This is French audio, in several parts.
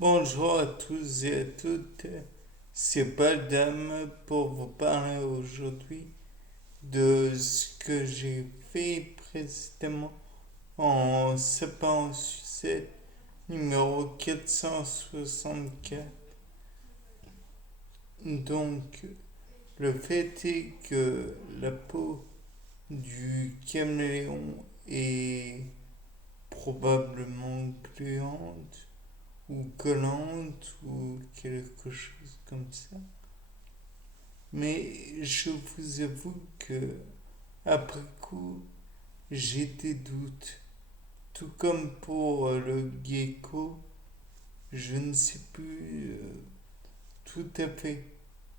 Bonjour à tous et à toutes, c'est Baldam pour vous parler aujourd'hui de ce que j'ai fait précédemment en sapin sucette numéro 464. Donc, le fait est que la peau du caméléon est probablement gluante ou collante ou quelque chose comme ça. Mais je vous avoue que, après coup, j'ai des doutes. Tout comme pour le gecko, je ne sais plus tout à fait.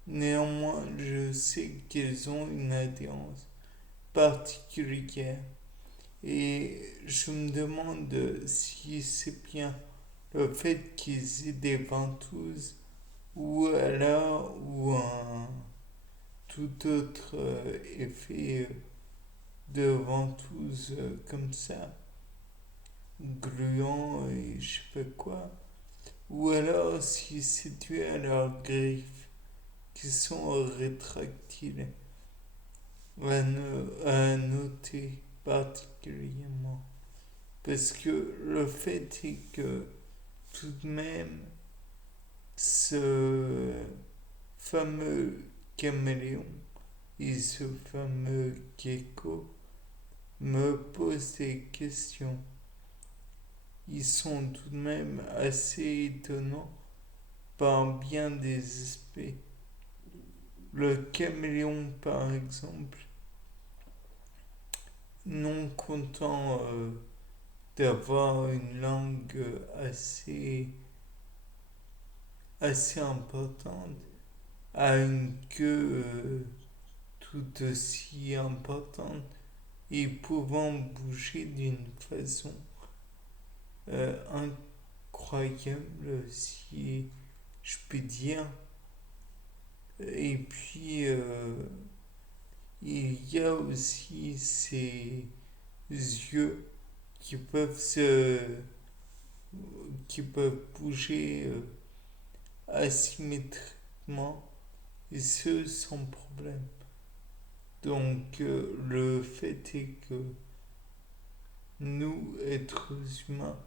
Néanmoins, je sais qu'ils ont une adhérence particulière. Et je me demande si c'est bien le fait qu'ils aient des ventouses ou alors ou un tout autre effet de ventouse comme ça, gluant et je sais pas quoi. Ou alors si c'est dû à leurs griffes qui sont rétractiles, à noter particulièrement. Parce que le fait est que tout de même, ce fameux caméléon et ce fameux gecko me pose des questions. Ils sont tout de même assez étonnants par bien des aspects. Le caméléon, par exemple, non content d'avoir une langue assez importante, a une queue tout aussi importante et pouvant bouger d'une façon incroyable, si je puis dire. Et puis, il y a aussi ces yeux qui peuvent qui peuvent bouger asymétriquement et ce sans problème. Donc, le fait est que nous, êtres humains,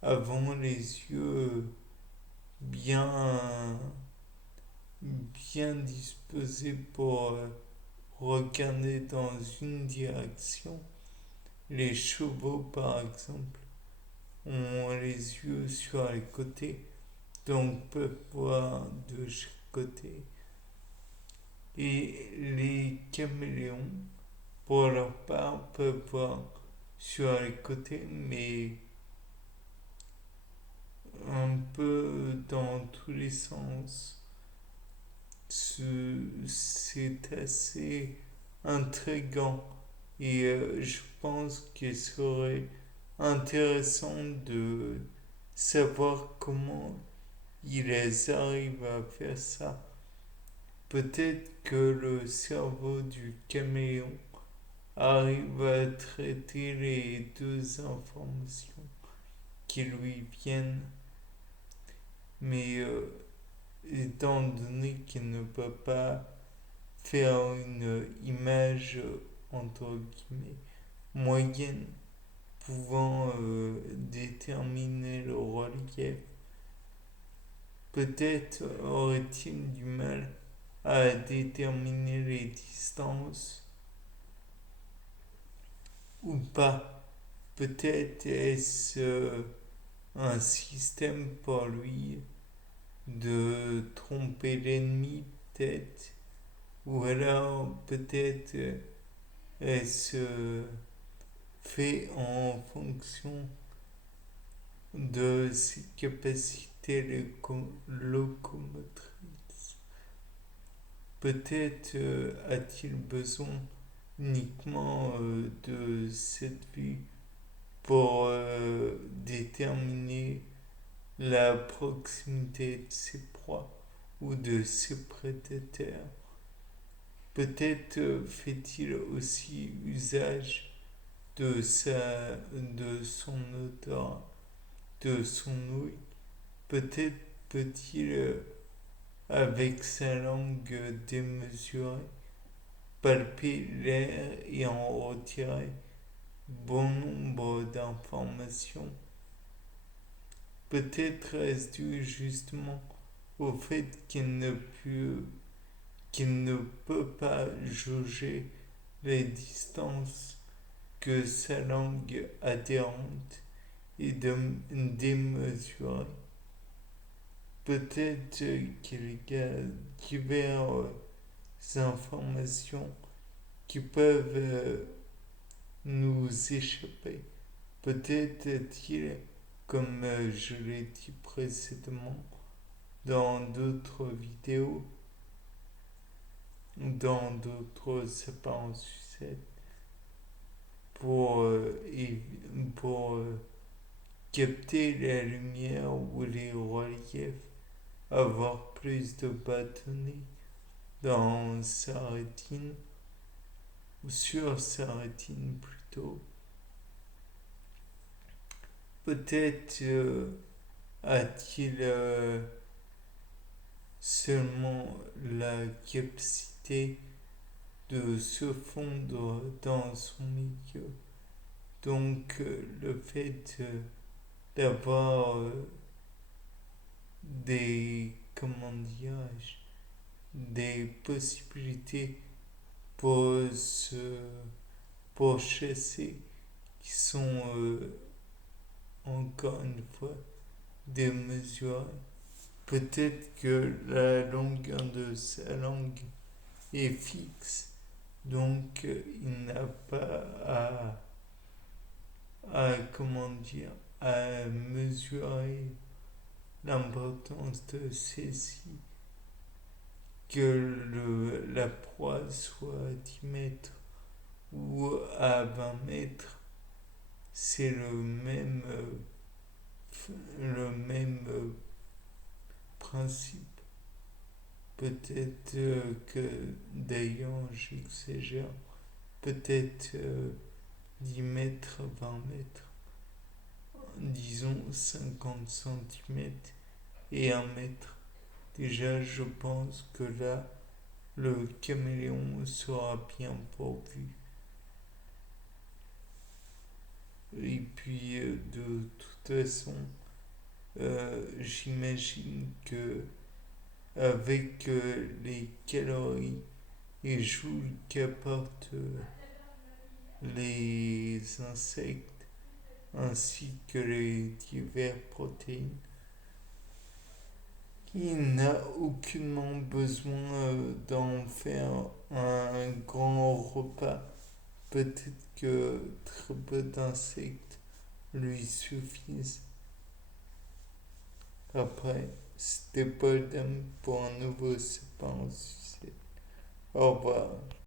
avons les yeux bien, bien disposés pour regarder dans une direction. Les chevaux, par exemple, ont les yeux sur les côtés, donc peuvent voir de chaque côté. Et les caméléons, pour leur part, peuvent voir sur les côtés, mais un peu dans tous les sens. C'est assez intrigant et je pense qu'il serait intéressant de savoir comment ils arrivent à faire ça. Peut-être que le cerveau du caméléon arrive à traiter les deux informations qui lui viennent, mais étant donné qu'il ne peut pas faire une image entre guillemets moyenne pouvant déterminer le relief, peut-être aurait-il du mal à déterminer les distances ou pas. Peut-être est-ce un système pour lui de tromper l'ennemi, peut-être. Ou alors peut-être est-ce fait en fonction de ses capacités locomotrices. Peut-être a-t-il besoin uniquement de cette vue pour déterminer la proximité de ses proies ou de ses prédateurs. Peut-être fait-il aussi usage de son odorat, de son ouïe. Peut-être peut-il, avec sa langue démesurée, palper l'air et en retirer bon nombre d'informations. Peut-être est-ce dû justement au fait qu'il ne peut pas jauger les distances que sa langue adhérente est démesurée. Peut-être qu'il y a diverses informations qui peuvent nous échapper. Peut-être est-il, comme je l'ai dit précédemment dans d'autres vidéos, dans d'autres apparences sucettes, pour capter la lumière ou les reliefs, avoir plus de bâtonnets dans sa rétine, ou sur sa rétine plutôt. Peut-être a-t-il seulement la capacité de se fondre dans son milieu. Donc le fait d'avoir comment dirais-je, des possibilités pour pour chasser qui sont encore une fois démesurées. Peut-être que la longueur de sa langue est fixe, donc il n'a pas comment dire, à mesurer l'importance de celle-ci, que la proie soit à 10 mètres ou à 20 mètres, c'est le même principe. Peut-être que, d'ailleurs, j'exagère, peut-être 10 mètres, 20 mètres, disons 50 centimètres et 1 mètre. Déjà, je pense que là, le caméléon sera bien pourvu. Et puis, de toute façon, j'imagine que avec les calories et joules qu'apportent les insectes ainsi que les diverses protéines, il n'a aucunement besoin d'en faire un grand repas. Peut-être que très peu d'insectes lui suffisent. Après, c'était Paul Dame pour un nouveau sapin en sucette. Au revoir.